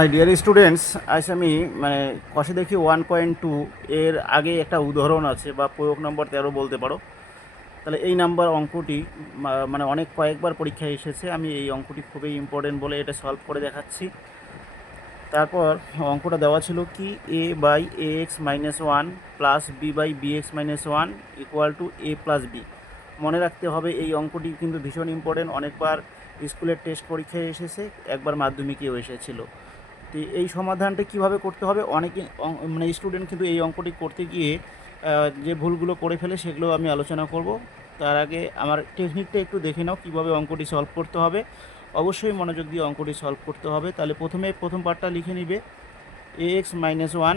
My dear students, আজ আমি কষে দেখি 1.2 এর আগে একটা উদাহরণ আছে বা প্রয়োগ নম্বর 13 বলতে পারো। তাহলে এই নাম্বার অঙ্কটি অনেক কয়েকবার পরীক্ষায় এসেছে। আমি এই অঙ্কটি খুবই ইম্পর্টেন্ট বলে এটা সলভ করে দেখাচ্ছি। তারপর অঙ্কটা দেওয়া ছিল কি a by A X minus one plus B by B X minus one equal to A plus B. মনে রাখতে হবে এই অঙ্কটি কিন্তু ভীষণ ইম্পর্টেন্ট, অনেকবার স্কুলের টেস্ট পরীক্ষায় এসেছে, একবার মাধ্যমিকেও এসেছিলো। তো এই সমাধানটা কিভাবে করতে হবে, অনেকে স্টুডেন্ট কিন্তু এই অঙ্কটি করতে গিয়ে যে ভুলগুলো করে ফেলে সেগুলো আমি আলোচনা করব। তার আগে আমার টেকনিকটা একটু দেখে নাও কীভাবে অঙ্কটি সলভ করতে হবে। অবশ্যই মনোযোগ দিয়ে অঙ্কটি সলভ করতে হবে। তাহলে প্রথম পার্টটা লিখে নিবে এ এক্স মাইনাস ওয়ান।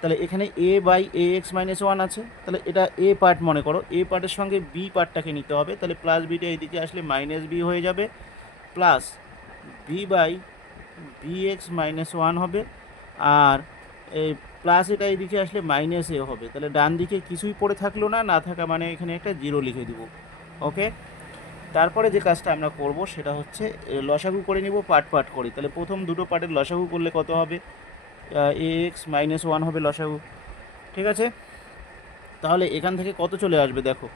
তাহলে এখানে A by A X minus one আছে, তাহলে এটা এ পার্ট মনে করো। এ পার্টের সঙ্গে বি পার্টটাকে নিতে হবে, তাহলে প্লাস বিটা এইদিকে আসলে মাইনাস বি হয়ে যাবে, plus B by B X minus one হবে, আর এই প্লাস এটা এইদিকে আসলে মাইনাস এ হবে। তাহলে ডান দিকে কিছুই পড়ে থাকলো না, না থাকা মানে এখানে একটা জিরো লিখে দিব। ওকে, তারপরে যে কাজটা আমরা করব সেটা হচ্ছে লসাগু করে নিব, পার্ট করি। তাহলে প্রথম দুটো পার্টের লসাগু করলে কত হবে, এ এক্স মাইনাস ওয়ান হবে লসাগু। ঠিক আছে, তাহলে এখান থেকে কত চলে আসবে দেখো,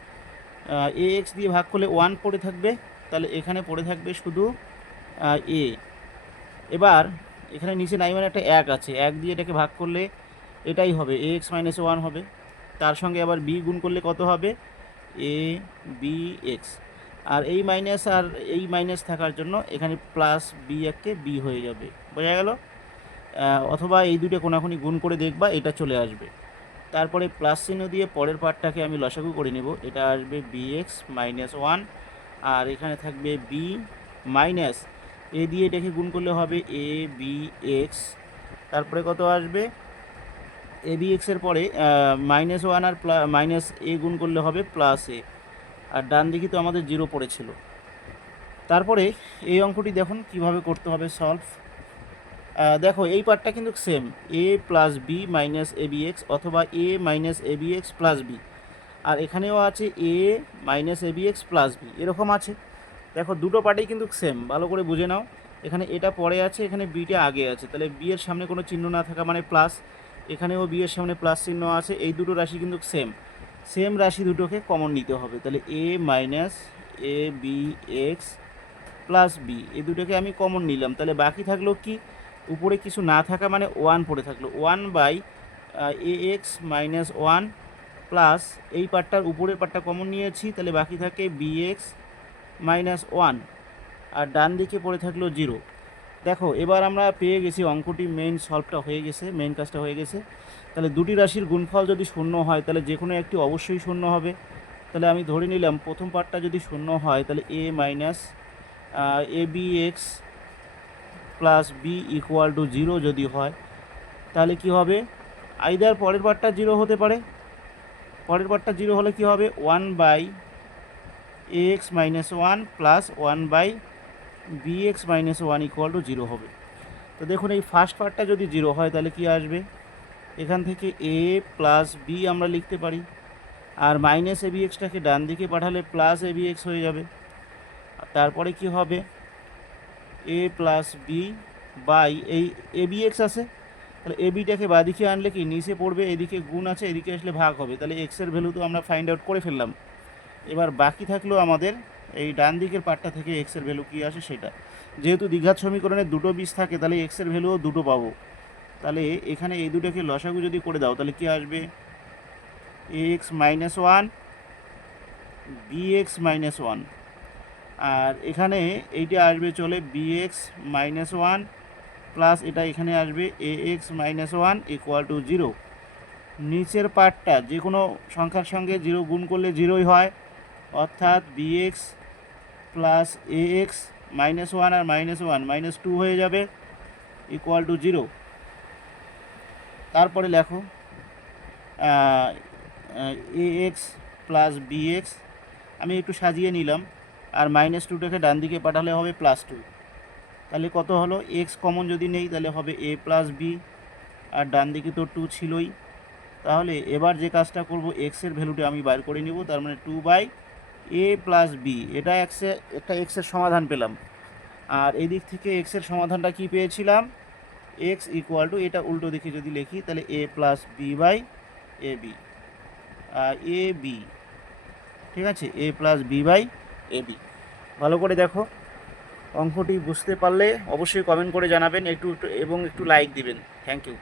এ এক্স দিয়ে ভাগ করলে ওয়ান পড়ে থাকবে, তাহলে এখানে পড়ে থাকবে শুধু এ। এবার এখানে নিচে নাই মানে একটা এক আছে, এক দিয়ে এটাকে ভাগ করলে এটাই হবে, এ এক্স মাইনাস ওয়ান হবে। তার সঙ্গে আবার বি গুণ করলে কত হবে, এ বি এক্স। আর এই মাইনাস আর এই মাইনাস থাকার জন্য এখানে প্লাস বি এককে বি হয়ে যাবে, বোঝা গেল? অথবা এই দুটো কোনাকুনি গুণ করে দেখবা, এটা চলে আসবে। তারপরে প্লাস চিহ্ন দিয়ে পরের পার্টটাকে আমি লসাগু করে নেব, এটা আসবে বি এক্স মাইনাস ওয়ান, আর এখানে থাকবে বি মাইনাস এ দিয়ে এটাকে গুণ করলে হবে এ বি এক্স। তারপরে কত আসবে, এ বি এক্সের পরে মাইনাস ওয়ান আর মাইনাস এ গুণ করলে হবে প্লাস এ, আর ডান দিকে তো আমাদের জিরো পড়েছিল। তারপরে এই অঙ্কটি দেখুন কিভাবে করতে হবে সলভ। দেখো এই পার্টটা কিন্তু same, A plus B minus A B x অথবা এ minus A B X plus B, আর এখানেও আছে এ minus A B X plus B, এরকম আছে। দেখো দুটো পার্টেই কিন্তু সেম, ভালো করে বুঝে নাও। এখানে এটা পরে আছে, এখানে বিটা আগে আছে, তাহলে বি এর সামনে কোনো চিহ্ন না থাকা মানে প্লাস, এখানেও বি এর সামনে প্লাস চিহ্ন আছে। এই দুটো রাশি কিন্তু সেম রাশি দুটোকে কমন নিতে হবে। তাহলে A minus A B X plus B, এই দুটোকে আমি কমন নিলাম। তাহলে বাকি থাকলো কি, উপরে কিছু না থাকা মানে ওয়ান পড়ে থাকলো, one by A X minus one plus এই পার্টটার উপরের পার্টটা কমন নিয়েছি, তাহলে বাকি থাকে বি এক্স মাইনাস ওয়ান, আর ডান দিকে পড়ে থাকলো জিরো। দেখো এবার আমরা পেয়ে গেছি অঙ্কটি, মেইন সলভটা হয়ে গেছে, মেইন কাজটা হয়ে গেছে। তাহলে দুটি রাশির গুণফল যদি শূন্য হয় তাহলে যে কোনো একটি অবশ্যই শূন্য হবে। তাহলে আমি ধরে নিলাম প্রথম পার্টটা যদি শূন্য হয় তাহলে A minus A B X plus B equal to zero যদি হয়, তাহলে কি হবে, আইদার পরের পার্টটা জিরো হতে পারে। পরের পার্টটা জিরো হলে কি হবে, one by A X minus one plus one by B X minus one equal to zero হবে। তো দেখুন এই ফার্স্ট পার্টটা যদি জিরো হয় তাহলে কি আসবে, এখান থেকে এ প্লাস বি আমরা লিখতে পারি, আর মাইনাস এ বি এক্সটাকে ডান দিকে পাঠালে প্লাস এ বি এক্স হয়ে যাবে। তারপরে কি হবে, এ প্লাস বি বাই এই এ বি এক্স আছে, তাহলে এ বিটাকে বাদিকে আনলে কি নিচে পড়বে, এদিকে গুণ আছে, এদিকে আসলে ভাগ হবে। তাহলে এক্সের ভ্যালু তো আমরা ফাইন্ড আউট করে ফেললাম। এবার বাকি থাকলো আমাদের এই ডান দিকের পার্টটা থেকে এক্সের ভ্যালু কী আসে সেটা। যেহেতু দ্বিঘাত সমীকরণে দুটো বীজ থাকে তাহলে এক্সের ভ্যালুও দুটো পাবো। তাহলে এখানে এই দুটোকে লসাগু যদি করে দাও তাহলে কি আসবে, A X minus one B X minus one, আর এখানে এইটা আসবে চলে B X minus one plus এটা এখানে আসবে A X minus one equal to zero. নিচের পার্টটা যে কোনো সংখ্যার সঙ্গে জিরো গুণ করলে জিরোই হয়, অর্থাৎ বি এক্স প্লাস এ এক্স মাইনাস ওয়ান আর মাইনাস ওয়ান মাইনাস টু হয়ে যাবে ইকুয়াল টু জিরো। তারপরে লেখো এ এক্স প্লাস বি এক্স, আমি একটু সাজিয়ে নিলাম, আর মাইনাস টুটাকে ডান দিকে পাঠালে হবে প্লাস টু। তাহলে কত হলো, এক্স কমন যদি নেই তাহলে হবে এ প্লাস বি, আর ডান দিকে তো টু ছিলই। তাহলে এবার যে কাজটা করব, এক্সের ভ্যালুটা আমি বাইর করে নিব, তার মানে two by A plus B, এটা একটা এক্সের সমাধান পেলাম। আর এই দিক থেকে এক্সের সমাধানটা কি পেয়েছিলাম, এক্স ইকুয়াল টু, এটা উল্টো দিকে যদি লিখি তাহলে A plus B by A B, A B, ঠিক আছে, A plus B by A B. ভালো করে দেখো, অঙ্কটি বুঝতে পারলে অবশ্যই কমেন্ট করে জানাবেন, একটু এবং একটু লাইক দিবেন। Thank you.